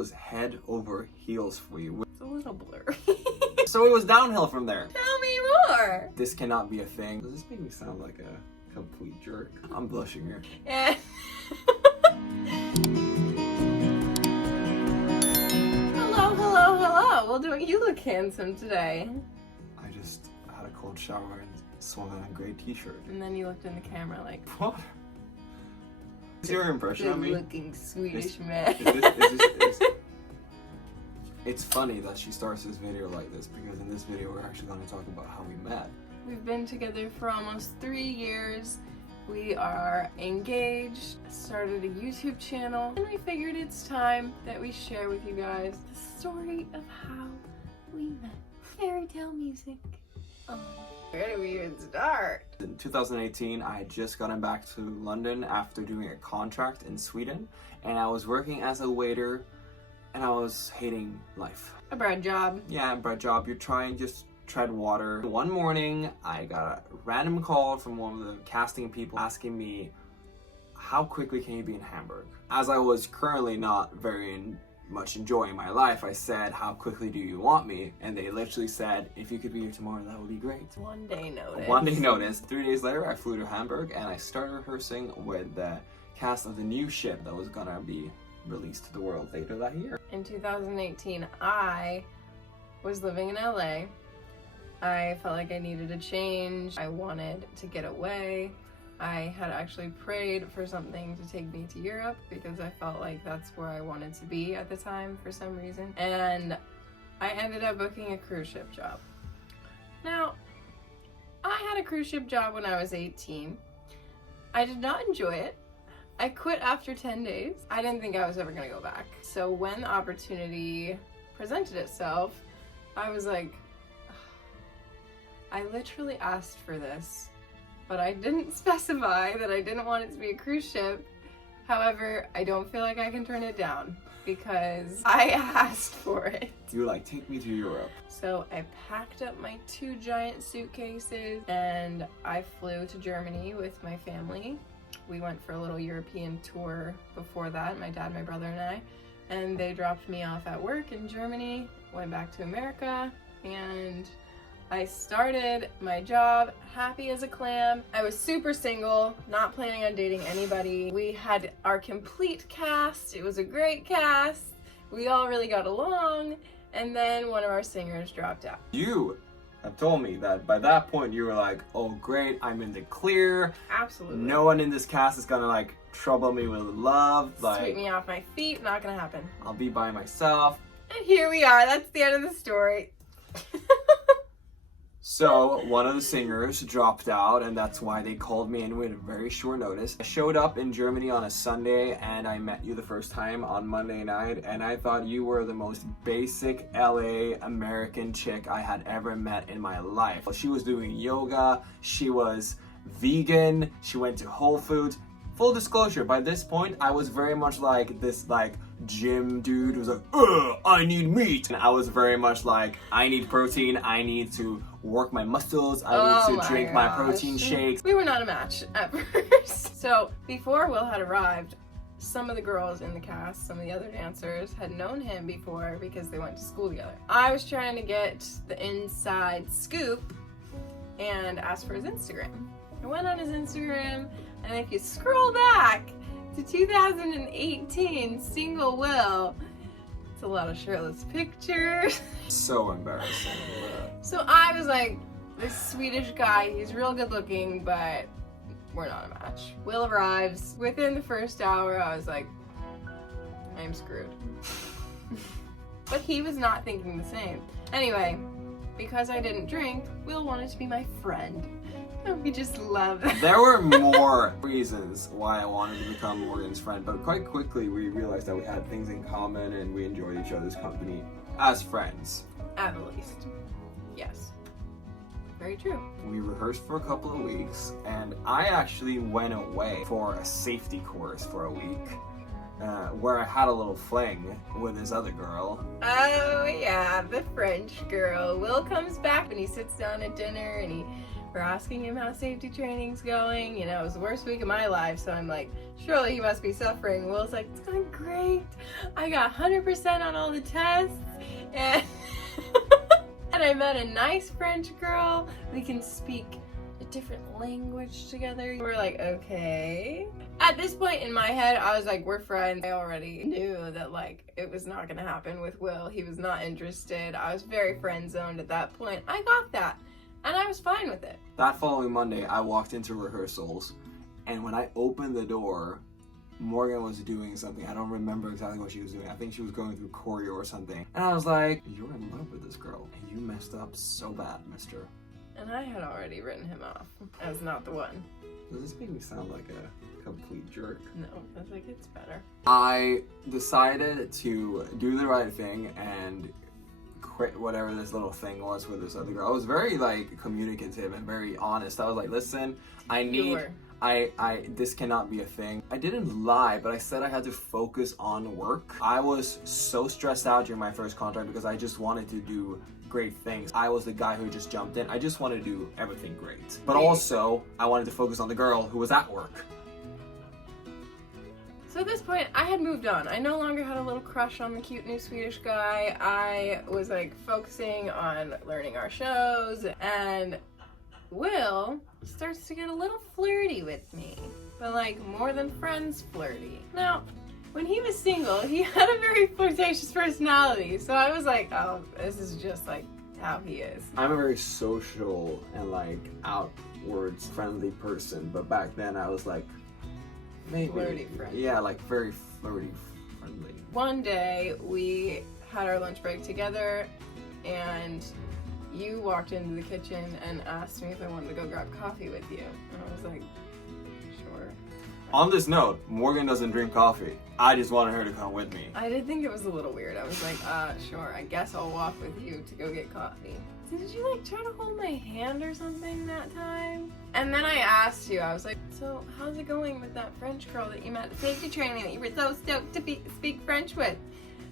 was head over heels for you. It's a little blurry. So it was downhill from there. Tell me more. This cannot be a thing. Does this make me sound like a complete jerk? I'm blushing here. Yeah. Hello. Well, don't you look handsome today? I just had a cold shower and swung on a gray t-shirt. And then you looked in the camera like, what? Is your impression of me? Good-looking Swedish man. It's funny that she starts this video like this because in this video we're actually going to talk about how we met. We've been together for almost 3 years. We are engaged, started a YouTube channel, and we figured it's time that we share with you guys the story of how we met. Fairy tale music. Where do we even start? In 2018, I had just gotten back to London after doing a contract in Sweden, and I was working as a waiter, and I was hating life. A bread job. Yeah, a bread job. You're trying just tread water. One morning, I got a random call from one of the casting people asking me, how quickly can you be in Hamburg? As I was currently not very much enjoying my life, I said, how quickly do you want me? And they literally said, if you could be here tomorrow, that would be great. 1 day notice. 1 day notice. 3 days later, I flew to Hamburg and I started rehearsing with the cast of the new ship that was gonna be released to the world later that year. In 2018, I was living in LA. I felt like I needed a change. I wanted to get away. I had actually prayed for something to take me to Europe because I felt like that's where I wanted to be at the time for some reason. And I ended up booking a cruise ship job. Now, I had a cruise ship job when I was 18. I did not enjoy it. I quit after 10 days. I didn't think I was ever gonna go back. So when the opportunity presented itself, I was like, I literally asked for this, but I didn't specify that I didn't want it to be a cruise ship. However, I don't feel like I can turn it down because I asked for it. You were like, take me to Europe. So I packed up my 2 giant suitcases and I flew to Germany with my family. We went for a little European tour before that, my dad, my brother, and I. And they dropped me off at work in Germany, went back to America, and I started my job happy as a clam. I was super single, not planning on dating anybody. We had our complete cast. It was a great cast. We all really got along. And then one of our singers dropped out. You have told me that by that point you were like, oh great, I'm in the clear. Absolutely. No one in this cast is gonna like trouble me with love. Like, sweep me off my feet, not gonna happen. I'll be by myself. And here we are, that's the end of the story. So one of the singers dropped out and that's why they called me in with a very short notice. I showed up in Germany on a Sunday and I met you the first time on Monday night and I thought you were the most basic LA American chick I had ever met in my life. She was doing yoga, she was vegan, she went to Whole Foods. Full disclosure, by this point I was very much like this gym dude who's like, ugh, I need meat. And I was very much like, I need protein, I need to work my muscles, I need to drink my protein shakes. We were not a match at first. So before Will had arrived, some of the girls in the cast, some of the other dancers had known him before because they went to school together. I was trying to get the inside scoop and asked for his Instagram. I went on his Instagram and if you scroll back to 2018, single Will, it's a lot of shirtless pictures. So embarrassing. So I was like, this Swedish guy, he's real good looking, but we're not a match. Will arrives. Within the first hour, I was like, I'm screwed. But he was not thinking the same. Anyway, because I didn't drink, Will wanted to be my friend. And we just love that. There were more reasons why I wanted to become Morgan's friend, but quite quickly we realized that we had things in common and we enjoyed each other's company as friends. At the least. Yes. Very true. We rehearsed for a couple of weeks and I actually went away for a safety course for a week where I had a little fling with this other girl. Oh yeah, the French girl. Will comes back and he sits down at dinner and he We're asking him how safety training's going. You know, it was the worst week of my life, so I'm like, surely he must be suffering. Will's like, it's going great. I got 100% on all the tests, and and I met a nice French girl. We can speak a different language together. We're like, okay. At this point in my head, I was like, we're friends. I already knew that like it was not gonna happen with Will. He was not interested. I was very friend zoned at that point. I got that, and I was fine with it. That following Monday, I walked into rehearsals, and when I opened the door, Morgan was doing something. I don't remember exactly what she was doing. I think she was going through choreo or something. And I was like, you're in love with this girl, and you messed up so bad, mister. And I had already written him off as not the one. Does this make me sound like a complete jerk? No, I think it's better. I decided to do the right thing and quit whatever this little thing was with this other girl. I was very like communicative and very honest. I was like, listen, this cannot be a thing. I didn't lie, but I said I had to focus on work. I was so stressed out during my first contract because I just wanted to do great things. I was the guy who just jumped in. I just wanted to do everything great. But also, I wanted to focus on the girl who was at work. So at this point, I had moved on. I no longer had a little crush on the cute new Swedish guy. I was like focusing on learning our shows, and Will starts to get a little flirty with me, but like more than friends flirty. Now, when he was single, he had a very flirtatious personality, so I was like, oh, this is just like how he is. I'm a very social and like outwards friendly person, but back then I was like, maybe Flirty friendly. Yeah, like very flirty friendly. One day, we had our lunch break together, and you walked into the kitchen and asked me if I wanted to go grab coffee with you. And I was like, sure. On this note, Morgan doesn't drink coffee. I just wanted her to come with me. I did think it was a little weird. I was like, sure, I guess I'll walk with you to go get coffee. So did you like try to hold my hand or something that time? And then I asked you, I was like, so how's it going with that French girl that you met at safety training that you were so stoked to speak French with?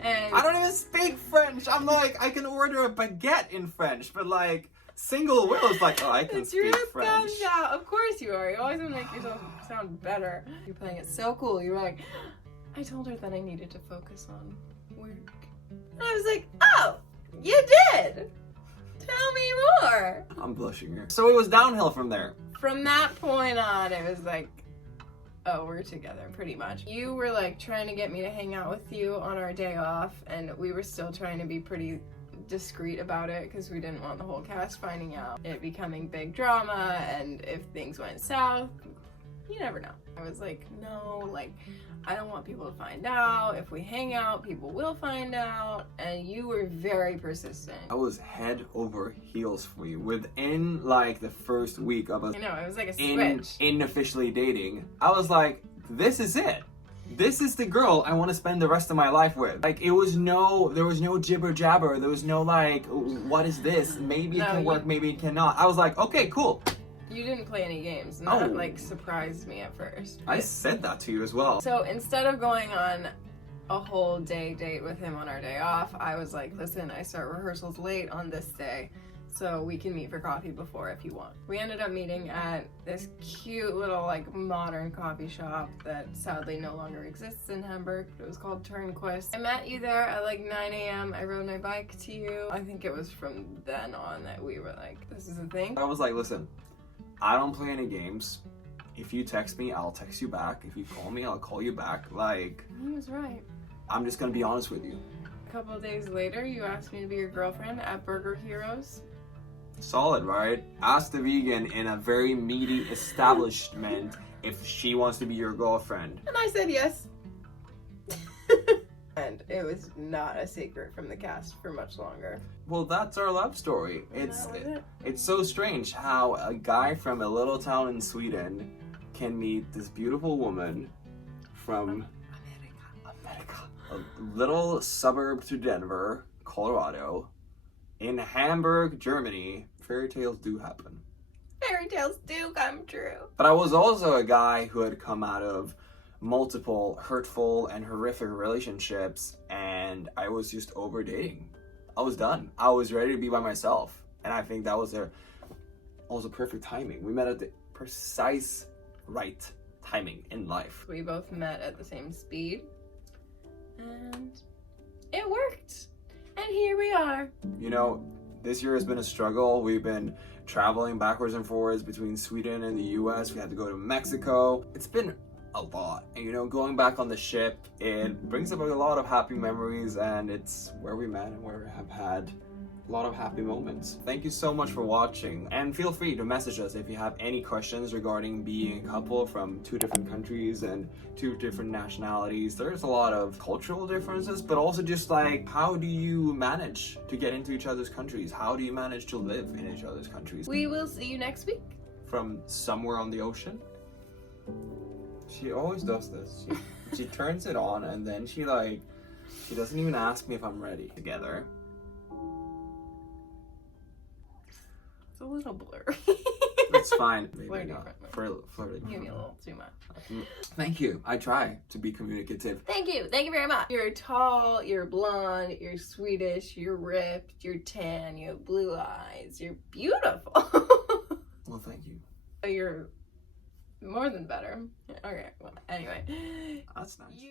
And I don't even speak French. I'm like, I can order a baguette in French, but like, single Will is like, oh, I can speak French. Yeah, of course you are. You always want to make yourself sound better. You're playing it so cool. You're like, I told her that I needed to focus on work. And I was like, oh, you did? Tell me more. I'm blushing here. So it was downhill from there. From that point on, it was like, oh, we're together pretty much. You were like trying to get me to hang out with you on our day off, and we were still trying to be pretty discreet about it because we didn't want the whole cast finding out, it becoming big drama, and if things went south, you never know. I was like, no, like, I don't want people to find out. If we hang out, people will find out. And you were very persistent. I was head over heels for you. Within like the first week of us, I know, it was like a switch. Unofficially dating, I was like, this is it. This is the girl I want to spend the rest of my life with. Like, there was no jibber jabber. There was no like, what is this? Maybe it can work, maybe it cannot. I was like, okay, cool. You didn't play any games, and that like surprised me at first. I said that to you as well. So instead of going on a whole day date with him on our day off, I was like, listen, I start rehearsals late on this day, so we can meet for coffee before if you want. We ended up meeting at this cute little like modern coffee shop that sadly no longer exists in Hamburg. It was called Turnquist. I met you there at like 9 a.m. I rode my bike to you. I think it was from then on that we were like, this is a thing. I was like, listen, I don't play any games. If you text me, I'll text you back. If you call me, I'll call you back. Like, He was right. I'm just gonna be honest with you. A couple of days later, you asked me to be your girlfriend at Burger Heroes. Solid, right? Ask the vegan in a very meaty establishment if she wants to be your girlfriend. And I said yes. And it was not a secret from the cast for much longer. Well, that's our love story. It's so strange how a guy from a little town in Sweden can meet this beautiful woman from America, a little suburb to Denver, Colorado, in Hamburg, Germany. Fairy tales do happen. Fairy tales do come true. But I was also a guy who had come out of multiple hurtful and horrific relationships, and I was just over dating. I was done. I was ready to be by myself, and I think that was also perfect timing. We met at the precise right timing in life. We both met at the same speed, and it worked. And here we are. You know, this year has been a struggle. We've been traveling backwards and forwards between Sweden and the US. We had to go to Mexico. It's been a lot. And you know, going back on the ship, it brings up a lot of happy memories, and it's where we met and where we have had a lot of happy moments. Thank you so much for watching, and feel free to message us if you have any questions regarding being a couple from 2 different countries and 2 different nationalities. There's a lot of cultural differences, but also just like, how do you manage to get into each other's countries? How do you manage to live in each other's countries? We will see you next week. From somewhere on the ocean. She always does this. She turns it on and then she doesn't even ask me if I'm ready. Together. It's a little blurry. It's fine. Flirty. Flirty. Maybe a little too much. Thank you. I try to be communicative. Thank you. Thank you very much. You're tall, you're blonde, you're Swedish, you're ripped, you're tan, you have blue eyes, you're beautiful. Well, thank you. You're more than better. Okay, well, anyway. That's nice.